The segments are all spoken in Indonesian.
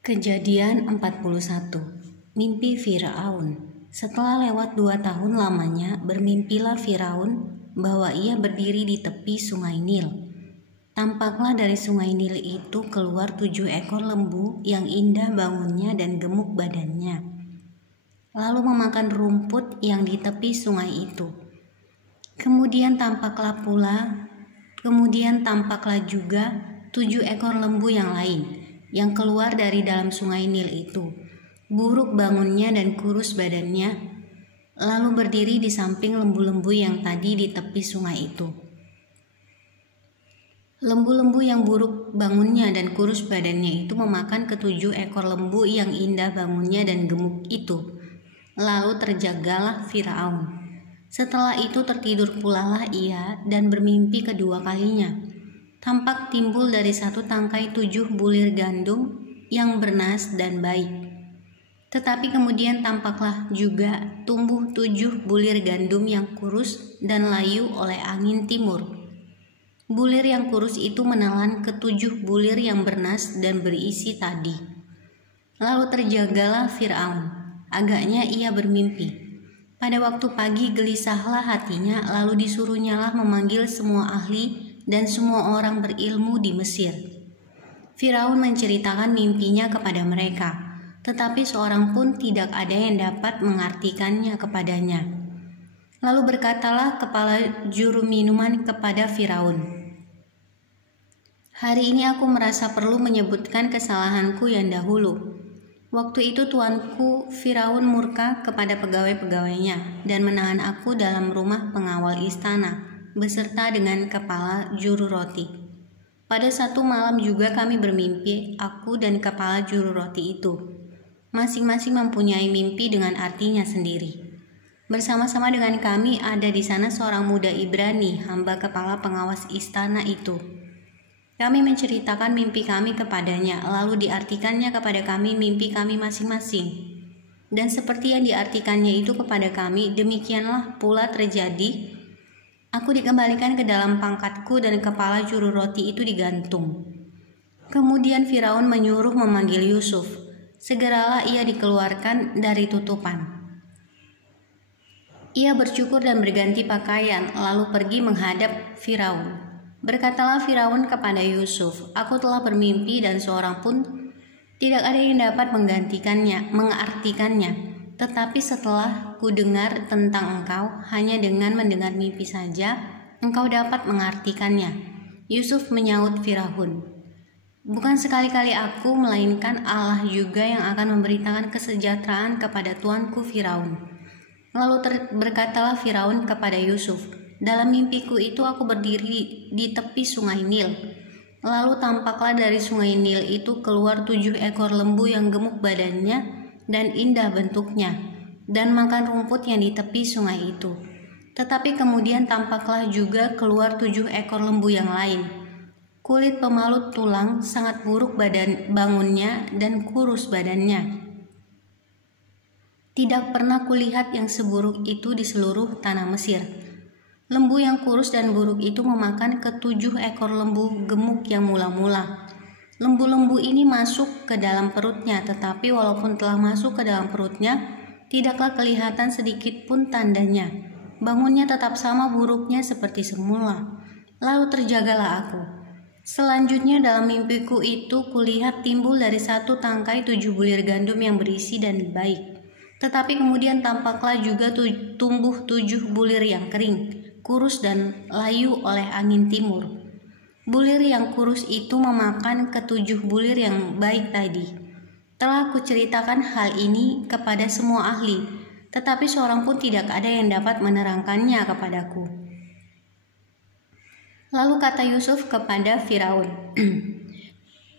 Kejadian 41. Mimpi Firaun. Setelah lewat 2 tahun lamanya, bermimpilah Firaun bahwa ia berdiri di tepi sungai Nil. Tampaklah dari sungai Nil itu keluar 7 ekor lembu yang indah bangunnya dan gemuk badannya, lalu memakan rumput yang di tepi sungai itu. Kemudian tampaklah juga 7 ekor lembu yang lain yang keluar dari dalam sungai Nil itu, buruk bangunnya dan kurus badannya, lalu berdiri di samping lembu-lembu yang tadi di tepi sungai itu. Lembu-lembu yang buruk bangunnya dan kurus badannya itu memakan ke-7 ekor lembu yang indah bangunnya dan gemuk itu. Lalu terjagalah Firaun. Setelah itu tertidur pulalah ia dan bermimpi kedua kalinya. Tampak timbul dari satu tangkai 7 bulir gandum yang bernas dan baik. Tetapi kemudian tampaklah juga tumbuh 7 bulir gandum yang kurus dan layu oleh angin timur. Bulir yang kurus itu menelan ke-7 bulir yang bernas dan berisi tadi. Lalu terjagalah Firaun. Agaknya ia bermimpi. Pada waktu pagi gelisahlah hatinya, lalu disuruhnyalah memanggil semua ahli dan semua orang berilmu di Mesir. Firaun menceritakan mimpinya kepada mereka, tetapi seorang pun tidak ada yang dapat mengartikannya kepadanya. Lalu berkatalah kepala juru minuman kepada Firaun, "Hari ini aku merasa perlu menyebutkan kesalahanku yang dahulu. Waktu itu tuanku Firaun murka kepada pegawai-pegawainya dan menahan aku dalam rumah pengawal istana beserta dengan kepala juru roti. Pada satu malam juga kami bermimpi, aku dan kepala juru roti itu. Masing-masing mempunyai mimpi dengan artinya sendiri. Bersama-sama dengan kami ada di sana seorang muda Ibrani, hamba kepala pengawas istana itu. Kami menceritakan mimpi kami kepadanya, lalu diartikannya kepada kami mimpi kami masing-masing. Dan seperti yang diartikannya itu kepada kami, demikianlah pula terjadi. Aku dikembalikan ke dalam pangkatku dan kepala juru roti itu digantung." Kemudian Firaun menyuruh memanggil Yusuf. Segeralah ia dikeluarkan dari tutupan. Ia bercukur dan berganti pakaian, lalu pergi menghadap Firaun. Berkatalah Firaun kepada Yusuf, "Aku telah bermimpi dan seorang pun tidak ada yang dapat mengartikannya. Tetapi setelah ku dengar tentang engkau, hanya dengan mendengar mimpi saja, engkau dapat mengartikannya." Yusuf menyaut Firaun, "Bukan sekali-kali aku, melainkan Allah juga yang akan memberitakan kesejahteraan kepada tuanku Firaun." Lalu berkatalah Firaun kepada Yusuf, "Dalam mimpiku itu aku berdiri di tepi sungai Nil. Lalu tampaklah dari sungai Nil itu keluar 7 ekor lembu yang gemuk badannya dan indah bentuknya, dan makan rumput yang di tepi sungai itu. Tetapi kemudian tampaklah juga keluar 7 ekor lembu yang lain, kulit pemalut tulang, sangat buruk bangunnya dan kurus badannya. Tidak pernah kulihat yang seburuk itu di seluruh tanah Mesir. Lembu yang kurus dan buruk itu memakan ke-7 ekor lembu gemuk yang mula-mula. Lembu-lembu ini masuk ke dalam perutnya, tetapi walaupun telah masuk ke dalam perutnya, tidaklah kelihatan sedikit pun tandanya. Bangunnya tetap sama buruknya seperti semula. Lalu terjagalah aku. Selanjutnya dalam mimpiku itu kulihat timbul dari satu tangkai 7 bulir gandum yang berisi dan baik. Tetapi kemudian tampaklah juga tumbuh 7 bulir yang kering, kurus dan layu oleh angin timur. Bulir yang kurus itu memakan ke-7 bulir yang baik tadi. Telah kuceritakan hal ini kepada semua ahli, tetapi seorang pun tidak ada yang dapat menerangkannya kepadaku." Lalu kata Yusuf kepada Firaun,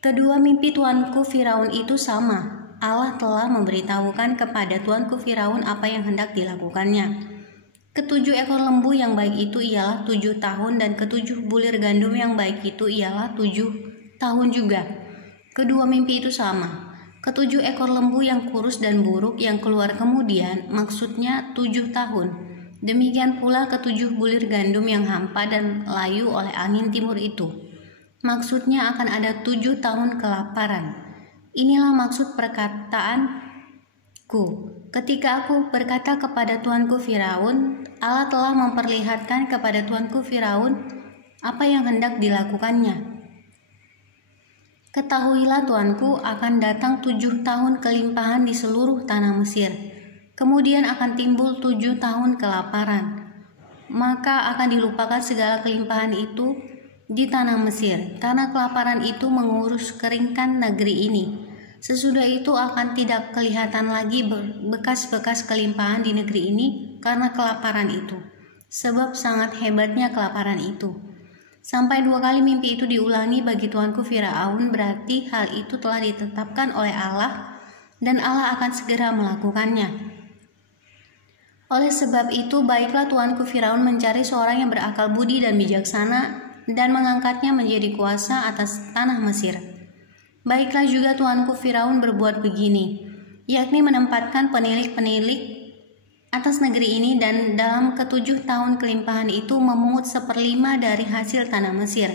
"Kedua mimpi tuanku Firaun itu sama. Allah telah memberitahukan kepada tuanku Firaun apa yang hendak dilakukannya. Ke-7 ekor lembu yang baik itu ialah 7 tahun dan ke-7 bulir gandum yang baik itu ialah 7 tahun juga. Kedua mimpi itu sama. Ke-7 ekor lembu yang kurus dan buruk yang keluar kemudian, maksudnya 7 tahun. Demikian pula ke-7 bulir gandum yang hampa dan layu oleh angin timur itu. Maksudnya akan ada 7 tahun kelaparan. Inilah maksud perkataanku. Ketika aku berkata kepada tuanku Firaun, Allah telah memperlihatkan kepada tuanku Firaun apa yang hendak dilakukannya. Ketahuilah tuanku, akan datang 7 tahun kelimpahan di seluruh tanah Mesir. Kemudian akan timbul 7 tahun kelaparan. Maka akan dilupakan segala kelimpahan itu di tanah Mesir, karena kelaparan itu mengurus keringkan negeri ini. Sesudah itu akan tidak kelihatan lagi bekas-bekas kelimpahan di negeri ini karena kelaparan itu, sebab sangat hebatnya kelaparan itu. Sampai 2 kali mimpi itu diulangi bagi tuanku Firaun, berarti hal itu telah ditetapkan oleh Allah dan Allah akan segera melakukannya. Oleh sebab itu, baiklah tuanku Firaun mencari seorang yang berakal budi dan bijaksana dan mengangkatnya menjadi kuasa atas tanah Mesir. Baiklah juga tuanku Firaun berbuat begini, yakni menempatkan penilik-penilik atas negeri ini, dan dalam ke-7 tahun kelimpahan itu memungut 1/5 dari hasil tanah Mesir.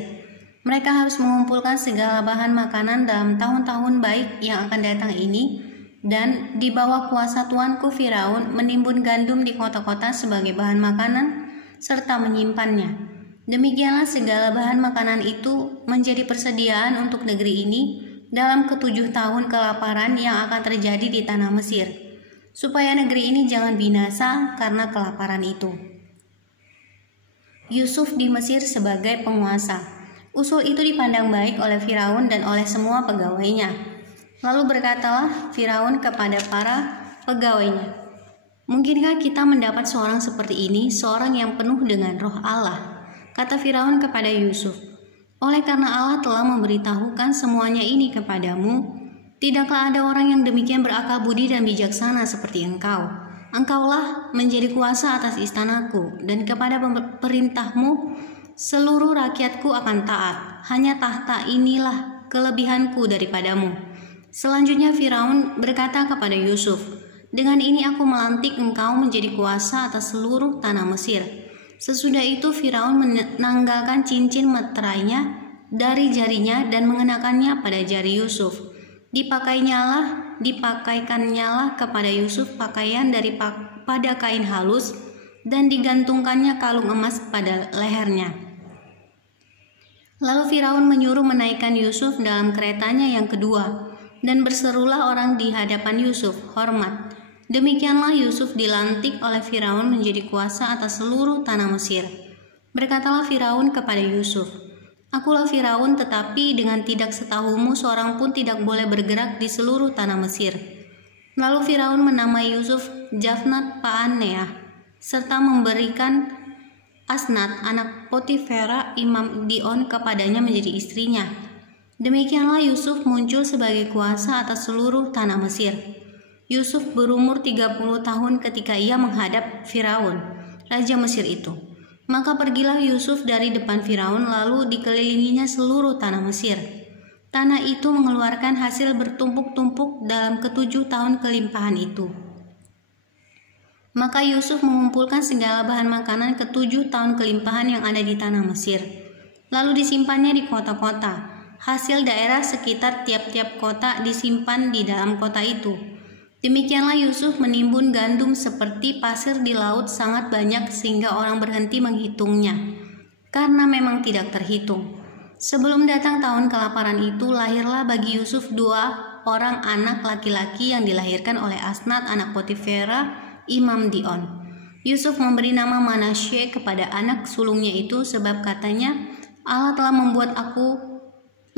Mereka harus mengumpulkan segala bahan makanan dalam tahun-tahun baik yang akan datang ini, dan di bawah kuasa tuanku Firaun menimbun gandum di kota-kota sebagai bahan makanan serta menyimpannya. Demikianlah segala bahan makanan itu menjadi persediaan untuk negeri ini dalam ke-7 tahun kelaparan yang akan terjadi di tanah Mesir, supaya negeri ini jangan binasa karena kelaparan itu. Yusuf di Mesir sebagai penguasa. Usul itu dipandang baik oleh Firaun dan oleh semua pegawainya. Lalu berkatalah Firaun kepada para pegawainya, "Mungkinkah kita mendapat seorang seperti ini, seorang yang penuh dengan roh Allah?" Kata Firaun kepada Yusuf, "Oleh karena Allah telah memberitahukan semuanya ini kepadamu, tidaklah ada orang yang demikian berakal budi dan bijaksana seperti engkau. Engkaulah menjadi kuasa atas istanaku, dan kepada perintahmu seluruh rakyatku akan taat. Hanya tahta inilah kelebihanku daripadamu." Selanjutnya Firaun berkata kepada Yusuf, "Dengan ini aku melantik engkau menjadi kuasa atas seluruh tanah Mesir." Sesudah itu Firaun menanggalkan cincin meterainya dari jarinya dan mengenakannya pada jari Yusuf. Dipakaikannya kepada Yusuf pakaian pada kain halus dan digantungkannya kalung emas pada lehernya. Lalu Firaun menyuruh menaikkan Yusuf dalam keretanya yang kedua, dan berserulah orang di hadapan Yusuf, "Hormat." Demikianlah Yusuf dilantik oleh Firaun menjadi kuasa atas seluruh tanah Mesir. Berkatalah Firaun kepada Yusuf, "Akulah Firaun, tetapi dengan tidak setahumu seorang pun tidak boleh bergerak di seluruh tanah Mesir." Lalu Firaun menamai Yusuf Jafnat Paaneah, serta memberikan Asnat anak Potifera imam Dion kepadanya menjadi istrinya. Demikianlah Yusuf muncul sebagai kuasa atas seluruh tanah Mesir. Yusuf berumur 30 tahun ketika ia menghadap Firaun, raja Mesir itu. Maka pergilah Yusuf dari depan Firaun, lalu dikelilinginya seluruh tanah Mesir. Tanah itu mengeluarkan hasil bertumpuk-tumpuk dalam ke-7 tahun kelimpahan itu. Maka Yusuf mengumpulkan segala bahan makanan ke-7 tahun kelimpahan yang ada di tanah Mesir, lalu disimpannya di kota-kota. Hasil daerah sekitar tiap-tiap kota disimpan di dalam kota itu. Demikianlah Yusuf menimbun gandum seperti pasir di laut sangat banyak sehingga orang berhenti menghitungnya, karena memang tidak terhitung. Sebelum datang tahun kelaparan itu, lahirlah bagi Yusuf 2 orang anak laki-laki yang dilahirkan oleh Asnat anak Potifera imam Dion. Yusuf memberi nama Manasye kepada anak sulungnya itu, sebab katanya, "Allah telah membuat aku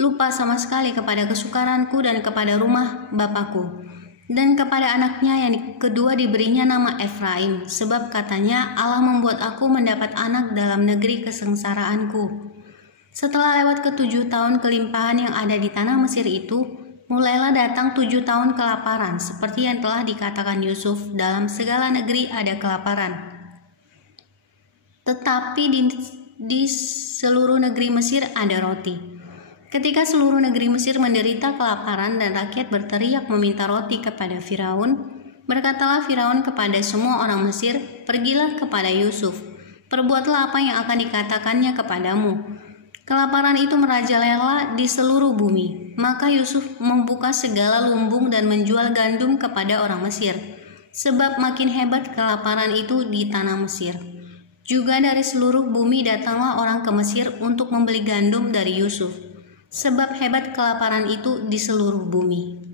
lupa sama sekali kepada kesukaranku dan kepada rumah bapakku." Dan kepada anaknya yang kedua diberinya nama Efraim, sebab katanya, "Allah membuat aku mendapat anak dalam negeri kesengsaraanku." Setelah lewat ke-7 tahun kelimpahan yang ada di tanah Mesir itu, mulailah datang 7 tahun kelaparan, seperti yang telah dikatakan Yusuf, dalam segala negeri ada kelaparan. Tetapi di seluruh negeri Mesir ada roti. Ketika seluruh negeri Mesir menderita kelaparan dan rakyat berteriak meminta roti kepada Firaun, berkatalah Firaun kepada semua orang Mesir, "Pergilah kepada Yusuf, perbuatlah apa yang akan dikatakannya kepadamu. Kelaparan itu merajalela di seluruh bumi. Maka Yusuf membuka segala lumbung dan menjual gandum kepada orang Mesir, sebab makin hebat kelaparan itu di tanah Mesir. Juga dari seluruh bumi datanglah orang ke Mesir untuk membeli gandum dari Yusuf, sebab hebat kelaparan itu di seluruh bumi.